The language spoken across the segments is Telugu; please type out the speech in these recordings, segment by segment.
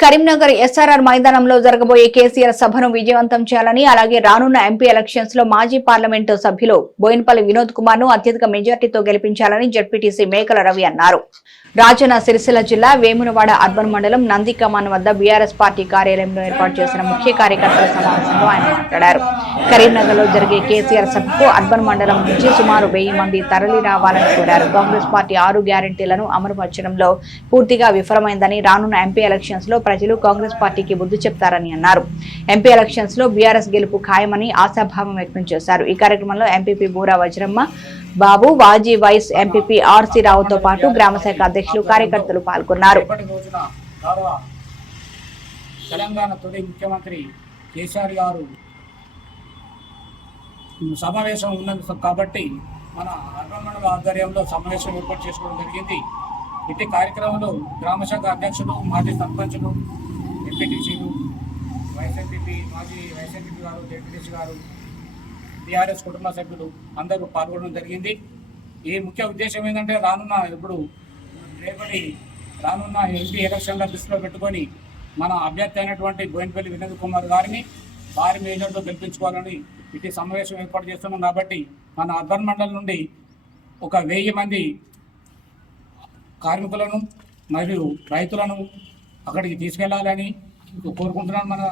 కరీంనగర్ ఎస్ఆర్ఆర్ మైదానంలో జరగబోయే కేసీఆర్ సభను విజయవంతం చేయాలని అలాగే రానున్న ఎంపీ ఎలక్షన్స్లో మాజీ పార్లమెంటు సభ్యులు బోయినపల్లి వినోద్ కుమార్ను అత్యధిక మెజార్టీతో గెలిపించాలని జడ్పీటీసీ మేకల రవి అన్నారు. రాజన్న సిరిసిల్ల జిల్లా వేమునవాడ అర్బన్ మండలం నందికమాన్ వద్ద బీఆర్ఎస్ పార్టీ కార్యాలయంలో ఏర్పాటు చేసిన ముఖ్య కార్యకర్తల సమావేశంలో ఆయన మాట్లాడారు. కరీంనగర్లో జరిగే కేసీఆర్ సభకు అర్బన్ మండలం నుంచి సుమారు వెయ్యి మంది తరలి రావాలని కోరారు. కాంగ్రెస్ పార్టీ ఆరు గ్యారంటీలను అమలుపరచడంలో పూర్తిగా విఫలమైందని రానున్న ఎంపీ ఎలక్షన్స్లో ప్రజలు కాంగ్రెస్ పార్టీకి బుద్ధి చెప్తారని అన్నారు. ఎంపీ ఎలక్షన్స్లో బీఆర్ఎస్ గెలుపు ఖాయమని ఆశాభావం వ్యక్తం చేశారు. ఈ కార్యక్రమంలో MPP Bura Vajramma Babu Vaji vice MPP RC రావుతో పాటు గ్రామ శాఖ అధ్యక్షులు కార్యకర్తలు పాల్గొన్నారు. తెలంగాణ తొలి ముఖ్యమంత్రి కేసీఆర్ గారు సమావేశం ఉన్నది కాబట్టి మన అర్బన్ మండల ఆధ్వర్యంలో సమావేశం ఏర్పాటు చేసుకోవడం జరిగింది. ఇట్టి కార్యక్రమంలో గ్రామ శాఖ అధ్యక్షులు మాజీ సర్పంచులు ఎంపీటీసీలు వైఎస్ఎంపీ మాజీ వైఎస్ఎంపీ గారు జడ్పీటీసీ గారు టీఆర్ఎస్ కుటుంబ సభ్యులు అందరూ పాల్గొనడం జరిగింది. ఈ ముఖ్య ఉద్దేశం ఏంటంటే రానున్న ఇప్పుడు రేపటి రానున్న ఎంపీ ఎలక్షన్ల దృష్టిలో పెట్టుకొని మన అభ్యర్థి అయినటువంటి బోయినపల్లి వినోద్ కుమార్ గారిని భారీ మేజర్తో గెలిపించుకోవాలని ఇటు సమావేశం ఏర్పాటు చేస్తున్నాం. కాబట్టి మన అర్బన్ మండలం నుండి ఒక వెయ్యి మంది కార్మికులను మరియు రైతులను అక్కడికి తీసుకెళ్ళాలని కోరుకుంటున్నాను మన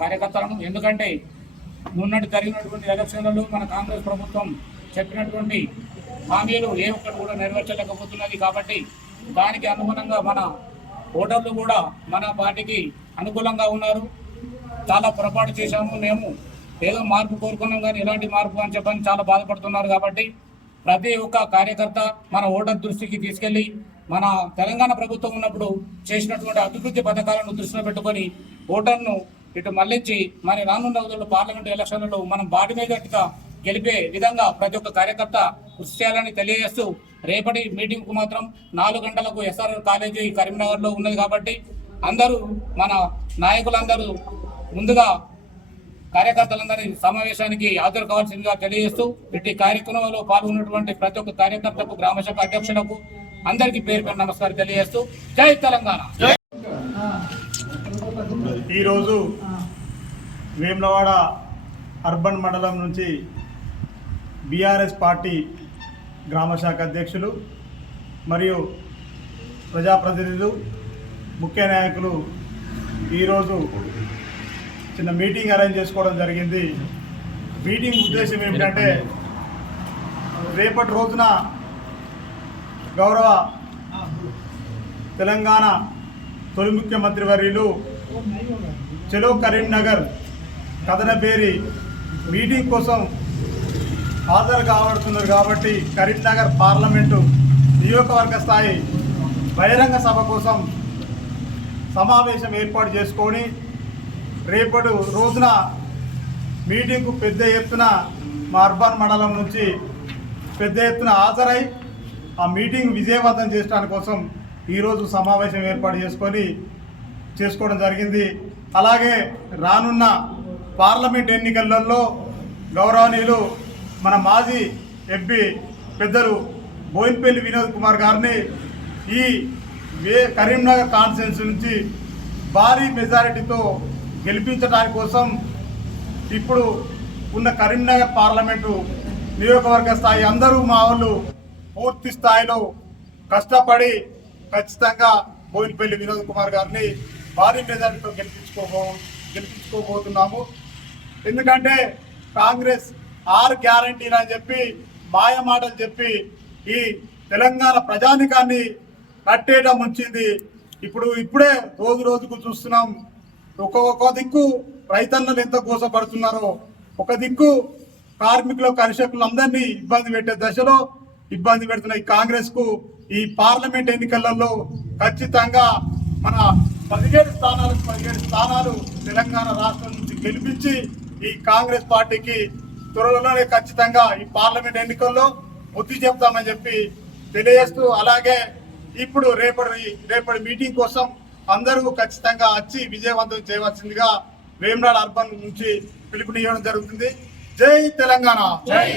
కార్యకర్తలను. ఎందుకంటే మున్నటి జరిగినటువంటి ఎలక్షన్లలో మన కాంగ్రెస్ ప్రభుత్వం చెప్పినటువంటి హామీలు ఏ ఒక్కటి కూడా నెరవేర్చలేకపోతున్నది కాబట్టి దానికి అనుగుణంగా మన ఓటర్లు కూడా మన పార్టీకి అనుకూలంగా ఉన్నారు. చాలా పొరపాటు చేశాము మేము. ఏదో మార్పు కోరుకున్నాం కానీ ఎలాంటి మార్పు అని చెప్పని చాలా బాధపడుతున్నారు కాబట్టి ప్రతి ఒక్క కార్యకర్త మన ఓటర్ దృష్టికి తీసుకెళ్ళి మన తెలంగాణ ప్రభుత్వం ఉన్నప్పుడు చేసినటువంటి అభివృద్ధి పథకాలను దృష్టిలో పెట్టుకొని ఓటర్ను ఇటు మళ్ళించి మరి రానున్న రోజుల్లో పార్లమెంట్ ఎలక్షన్లలో మనం బాటి మీదట్టుగా గెలిపే విధంగా ప్రతి ఒక్క కార్యకర్త కృషి చేయాలని తెలియజేస్తూ రేపటి మీటింగ్కు మాత్రం నాలుగు గంటలకు ఎస్ఆర్ఆర్ కాలేజీ కరీంనగర్లో ఉన్నది కాబట్టి అందరూ మన నాయకులందరూ ముందుగా కార్యకర్తలందరి సమావేశానికి హాజరు కావాల్సిందిగా తెలియజేస్తూ ఇట్టి కార్యక్రమంలో పాల్గొన్నటువంటి ప్రతి ఒక్క కార్యకర్తకు గ్రామ శాఖ అధ్యక్షులకు అందరికీ పేరు పేరు నమస్కారం తెలియజేస్తూ జై తెలంగాణ. ఈరోజు వేములవాడ అర్బన్ మండలం నుంచి బీఆర్ఎస్ పార్టీ గ్రామ శాఖ అధ్యక్షులు మరియు ప్రజాప్రతినిధులు ముఖ్య నాయకులు ఈరోజు చిన్న మీటింగ్ అరేంజ్ చేసుకోవడం జరిగింది. మీటింగ్ ఉద్దేశం ఏమిటంటే రేపటి రోజున గౌరవ తెలంగాణ తొలి ముఖ్యమంత్రి వర్యులు చెలో కరీంనగర్ కథనపేరి మీటింగ్ కోసం హాజరు కావడుతున్నారు కాబట్టి కరీంనగర్ పార్లమెంటు నియోజకవర్గ స్థాయి బహిరంగ సభ కోసం సమావేశం ఏర్పాటు చేసుకొని రేపటి రోజున మీటింగ్కు పెద్ద ఎత్తున మా అర్బన్ మండలం నుంచి పెద్ద ఎత్తున హాజరై ఆ మీటింగ్ విజయవంతం చేయడానికి కోసం ఈరోజు సమావేశం ఏర్పాటు చేసుకొని చేసుకోవడం జరిగింది. అలాగే రానున్న పార్లమెంట్ ఎన్నికలలో గౌరవనీయులు మన మాజీ ఎంపీ పెద్దలు బోయిన్పల్లి వినోద్ కుమార్ గారిని ఈ వే కరీంనగర్ కాన్స్టిట్యున్సీ నుంచి భారీ మెజారిటీతో గెలిపించడానికి కోసం ఇప్పుడు ఉన్న కరీంనగర్ పార్లమెంటు నియోజకవర్గ స్థాయి అందరూ మా వాళ్ళు పూర్తి స్థాయిలో కష్టపడి ఖచ్చితంగా బోయినపల్లి వినోద్ కుమార్ గారిని భారీ మెజార్టీతో గెలిపించుకోబో గెలిపించుకోబోతున్నాము. ఎందుకంటే కాంగ్రెస్ ఆరు గ్యారంటీలు అని చెప్పి మాయ మాటలు చెప్పి ఈ తెలంగాణ ప్రజానికాన్ని కట్టేయడం ఉంచింది ఇప్పుడు ఇప్పుడే రోజు రోజుకు చూస్తున్నాం. ఒక్కొక్క దిక్కు రైతన్నలు ఎంత గోసపడుతున్నారో ఒక దిక్కు కార్మికులు కర్షకులు అందరినీ ఇబ్బంది పెట్టే దశలో ఇబ్బంది పెడుతున్న ఈ కాంగ్రెస్కు ఈ పార్లమెంట్ ఎన్నికలలో ఖచ్చితంగా మన పదిహేడు స్థానాలకు పదిహేడు స్థానాలు తెలంగాణ రాష్ట్రం నుంచి గెలిపించి ఈ కాంగ్రెస్ పార్టీకి త్వరలోనే ఖచ్చితంగా ఈ పార్లమెంట్ ఎన్నికల్లో బుద్ధి చెప్తామని చెప్పి తెలియజేస్తూ అలాగే ఇప్పుడు రేపటి రేపటి మీటింగ్ కోసం అందరూ ఖచ్చితంగా వచ్చి విజయవంతం చేయవలసిందిగా వేమనాడు అర్బన్ నుంచి పిలుపునివ్వడం జరుగుతుంది. జై తెలంగాణ. జై